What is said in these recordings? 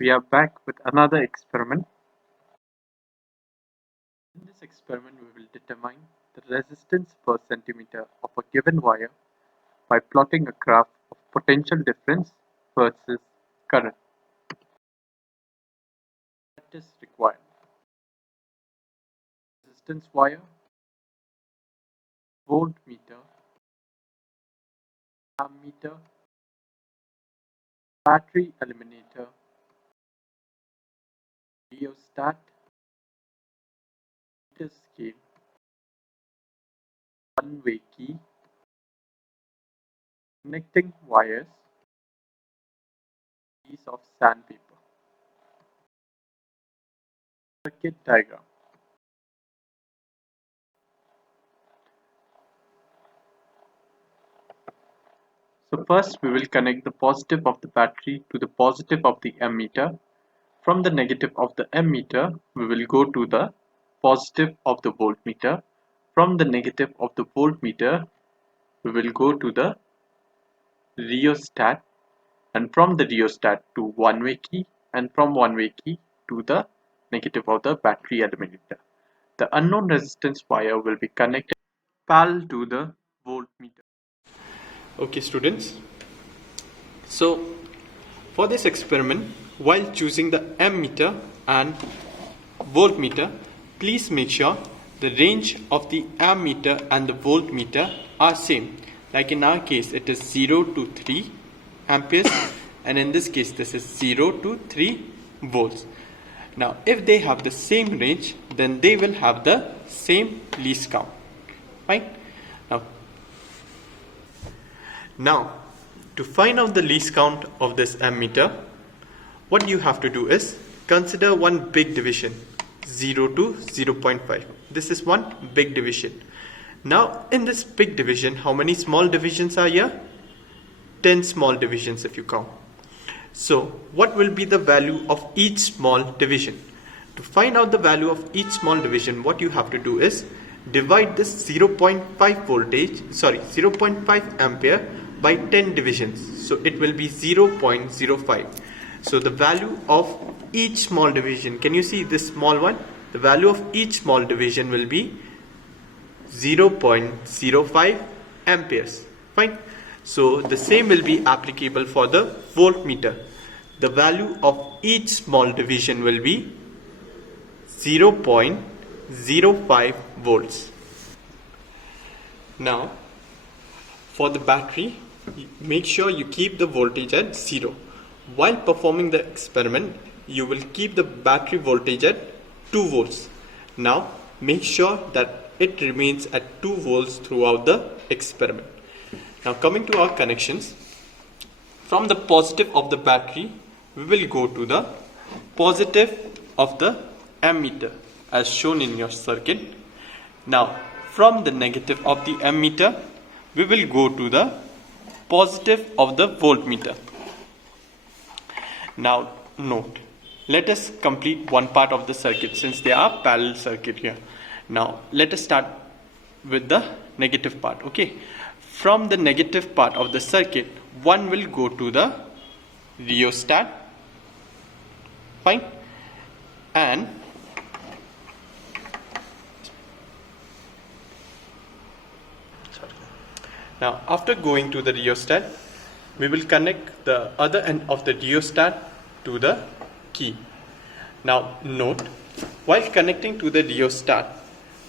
We are back with another experiment. In this experiment, we will determine the resistance per centimeter of a given wire by plotting a graph of potential difference versus current. That is required. Resistance wire, voltmeter, ammeter, battery eliminator, rheostat, meter scale, one-way key, connecting wires, piece of sandpaper. Circuit diagram. So first we will connect the positive of the battery to the positive of the ammeter. From the negative of the ammeter, we will go to the positive of the voltmeter. From the negative of the voltmeter, we will go to the rheostat, and from the rheostat to one-way key, and from one-way key to the negative of the battery eliminator. The unknown resistance wire will be connected parallel to the voltmeter. Okay, students. So, for this experiment, while choosing the ammeter and voltmeter, please make sure the range of the ammeter and the voltmeter are same. Like in our case, it is 0 to 3 amperes, and in this case, this is 0 to 3 volts. Now, if they have the same range, then they will have the same least count. Fine. Now, to find out the least count of this ammeter, what you have to do is consider one big division, 0 to 0.5. This is one big division. Now, in this big division, how many small divisions are here? 10 small divisions if you count. So, what will be the value of each small division? To find out the value of each small division, what you have to do is divide this 0.5 ampere by 10 divisions. So it will be 0.05. So the value of each small division, can you see this small one? The value of each small division will be 0.05 amperes. Fine. So the same will be applicable for the voltmeter. The value of each small division will be 0.05 volts. Now, for the battery, make sure you keep the voltage at 0. While performing the experiment, you will keep the battery voltage at 2 volts. Now, make sure that it remains at 2 volts throughout the experiment. Now, coming to our connections, from the positive of the battery, we will go to the positive of the ammeter as shown in your circuit. Now, from the negative of the ammeter, we will go to the positive of the voltmeter. Now, note, let us complete one part of the circuit since they are parallel circuit here. Now, let us start with the negative part. Okay, from the negative part of the circuit, one will go to the rheostat. Fine. And now, after going to the rheostat, we will connect the other end of the rheostat to the key. Now, note, while connecting to the rheostat,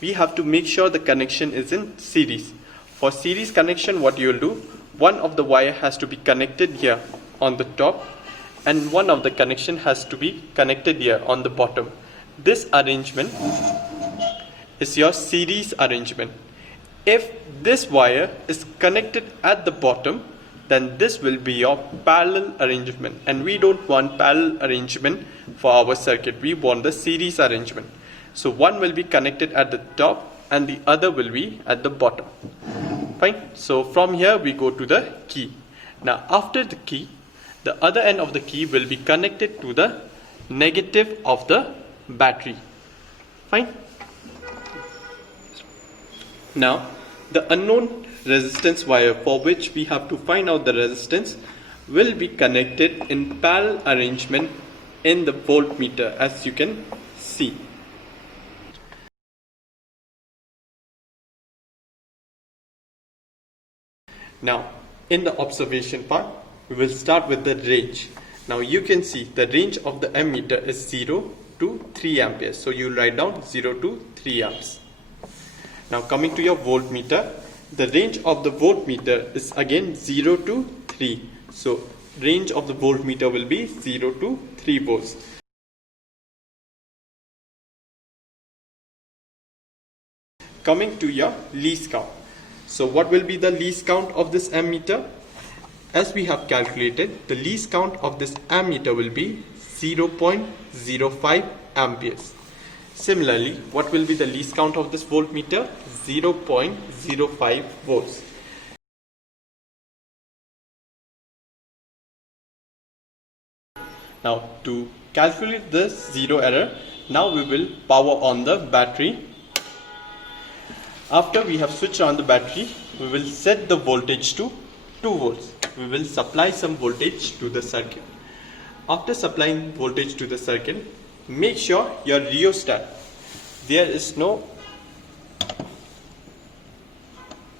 we have to make sure the connection is in series. For series connection, what you will do, one of the wire has to be connected here on the top, and one of the connection has to be connected here on the bottom. This arrangement is your series arrangement. If this wire is connected at the bottom, then this will be your parallel arrangement, and we don't want parallel arrangement for our circuit. We want the series arrangement. So one will be connected at the top and the other will be at the bottom. Fine. So from here we go to the key. Now after the key, the other end of the key will be connected to the negative of the battery. Fine. Now, the unknown resistance wire for which we have to find out the resistance will be connected in parallel arrangement in the voltmeter, as you can see. Now, in the observation part, we will start with the range. Now you can see the range of the ammeter is 0 to 3 amperes. So you will write down 0 to 3 amps. Now coming to your voltmeter, the range of the voltmeter is again 0 to 3. So range of the voltmeter will be 0 to 3 volts. Coming to your least count. So what will be the least count of this ammeter? As we have calculated, the least count of this ammeter will be 0.05 amperes. Similarly, what will be the least count of this voltmeter? 0.05 volts. Now to calculate this zero error, now we will power on the battery. After we have switched on the battery, we will set the voltage to 2 volts. We will supply some voltage to the circuit. After supplying voltage to the circuit, make sure your rheostat, there is no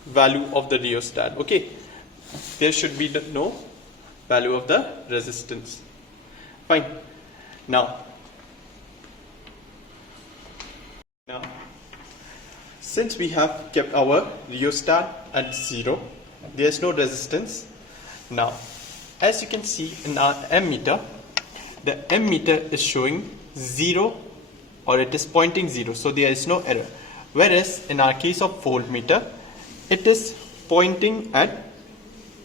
value of the rheostat. Okay, there should be no value of the resistance. Fine. Now since we have kept our rheostat at 0, there is no resistance. Now, as you can see in our ammeter, the ammeter is showing 0, or it is pointing 0, so there is no error. Whereas in our case of voltmeter, it is pointing at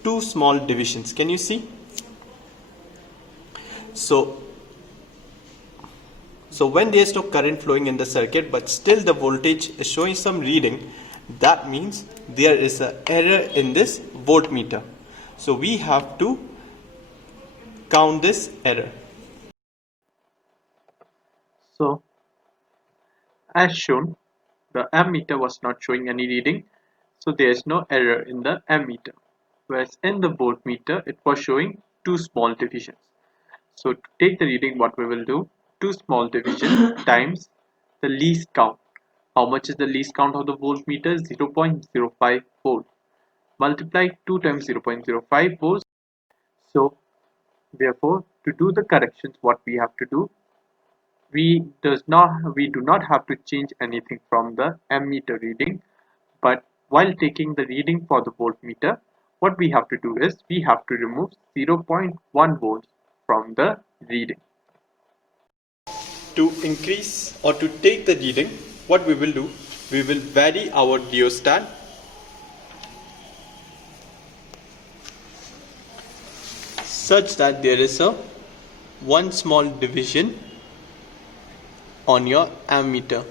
2 small divisions. Can you see? So when there is no current flowing in the circuit, but still the voltage is showing some reading, that means there is an error in this voltmeter. So we have to count this error. So as shown, the ammeter was not showing any reading, so there is no error in the ammeter. Whereas in the voltmeter, it was showing 2 small divisions. So to take the reading, what we will do, 2 small division times the least count. How much is the least count of the voltmeter? 0.05 volt. Multiply 2 times 0.05 volts. So therefore, to do the corrections, what we have to do, we do not have to change anything from the ammeter reading, but while taking the reading for the voltmeter, what we have to do is we have to remove 0.1 volts from the reading. To increase or to take the reading, what we will do, we will vary our rheostat such that there is a one small division on your ammeter.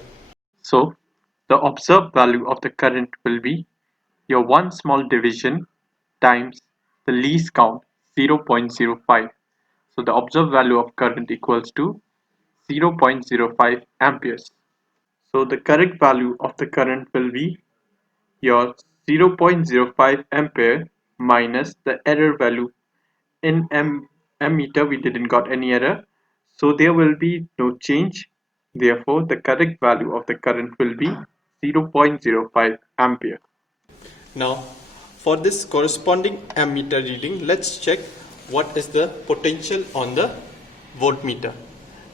So the observed value of the current will be your one small division times the least count 0.05. So the observed value of current equals to 0.05 amperes. So the correct value of the current will be your 0.05 ampere minus the error value. In ammeter we didn't got any error, so there will be no change. Therefore the correct value of the current will be 0.05 ampere. Now, for this corresponding ammeter reading, let's check what is the potential on the voltmeter.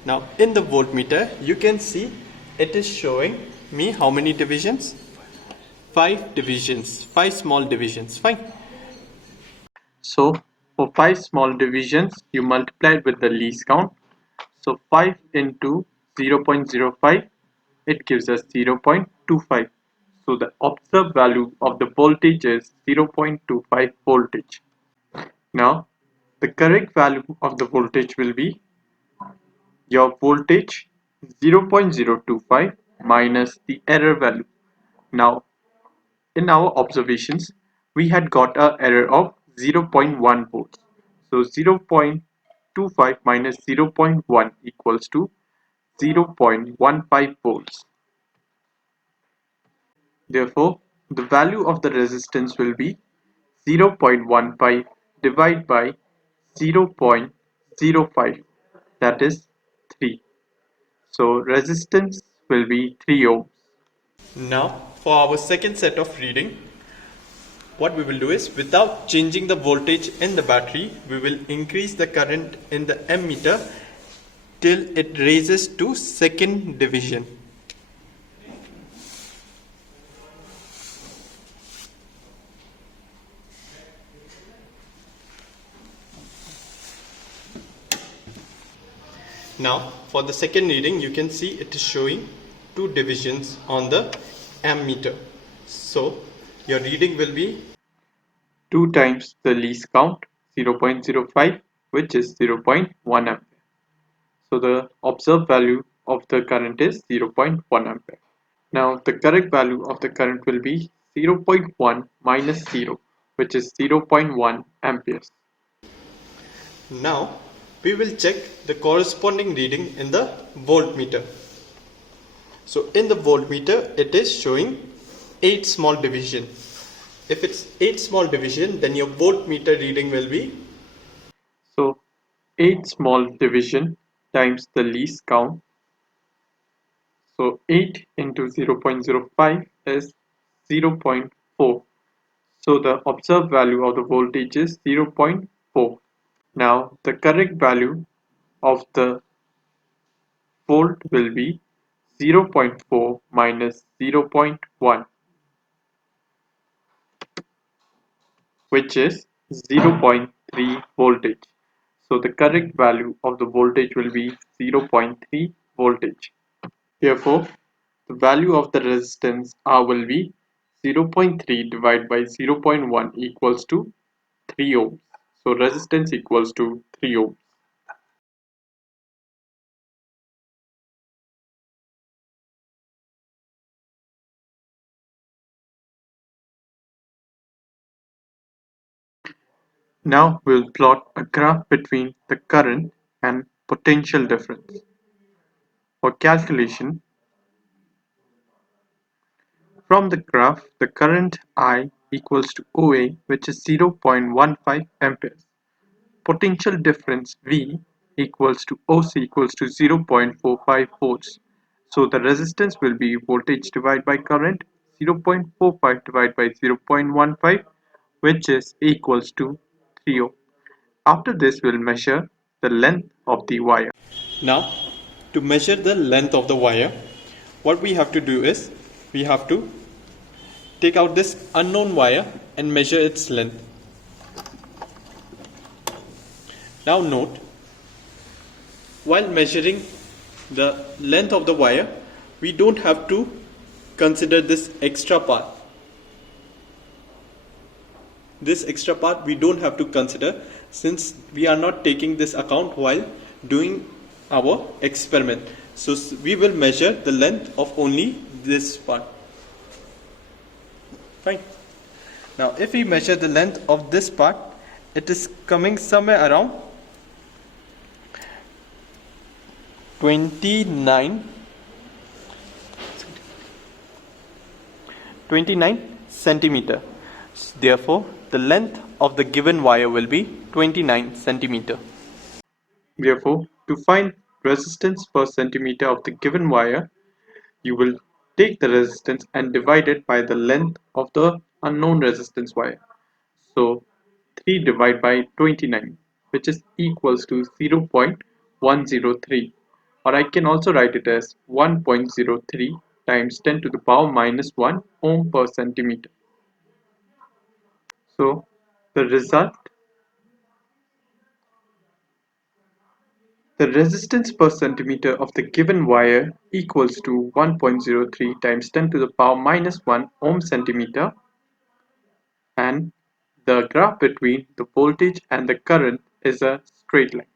Now, in the voltmeter, you can see it is showing me how many divisions? 5 divisions, 5 small divisions. Fine. So for 5 small divisions, you multiply it with the least count. So 5 into 0.05, it gives us 0.25. So the observed value of the voltage is 0.25 voltage. Now the correct value of the voltage will be your voltage 0.025 minus the error value. Now in our observations, we had got a error of 0.1 volts. So 0.25 minus 0.1 equals to 0.15 volts. Therefore, the value of the resistance will be 0.15 divided by 0.05. that is 3. So resistance will be 3 ohms. Now for our second set of reading, what we will do is, without changing the voltage in the battery, we will increase the current in the ammeter till it raises to second division. Now for the second reading, you can see it is showing 2 divisions on the ammeter. So your reading will be 2 times the least count, 0.05, which is 0.1 ampere. So the observed value of the current is 0.1 ampere. Now the correct value of the current will be 0.1 minus 0, which is 0.1 amperes. Now we will check the corresponding reading in the voltmeter. So in the voltmeter it is showing 8 small division. If it's 8 small division, then your voltmeter reading will be, So 8 small division times the least count. So 8 into 0.05 is 0.4. So the observed value of the voltage is 0.4. Now the correct value of the volt will be 0.4 minus 0.1, which is 0.3 voltage. So the correct value of the voltage will be 0.3 voltage. Therefore, the value of the resistance R will be 0.3 divided by 0.1 equals to 3 ohms. So resistance equals to 3 ohms. Now we'll plot a graph between the current and potential difference. For calculation, from the graph, the current I equals to OA, which is 0.15 amperes. Potential difference V equals to OC equals to 0.45 volts. So the resistance will be voltage divided by current, 0.45 divided by 0.15, which is equals to 3 ohm. After this, we'll measure the length of the wire. now to measure the length of the wire, what we have to do is, we have to take out this unknown wire and measure its length. Now note, while measuring the length of the wire, we don't have to consider this extra part. This extra part we don't have to consider, since we are not taking this account while doing our experiment. So we will measure the length of only this part. Fine. Now if we measure the length of this part, it is coming somewhere around 29 centimeter. Therefore, the length of the given wire will be 29 centimeter. Therefore, to find resistance per centimeter of the given wire, you will take the resistance and divide it by the length of the unknown resistance wire. So 3 divided by 29, which is equals to 0.103, or I can also write it as 1.03 times 10 to the power minus 1 ohm per centimeter. So the result, the resistance per centimeter of the given wire equals to 1.03 times 10 to the power minus 1 ohm centimeter, and the graph between the voltage and the current is a straight line.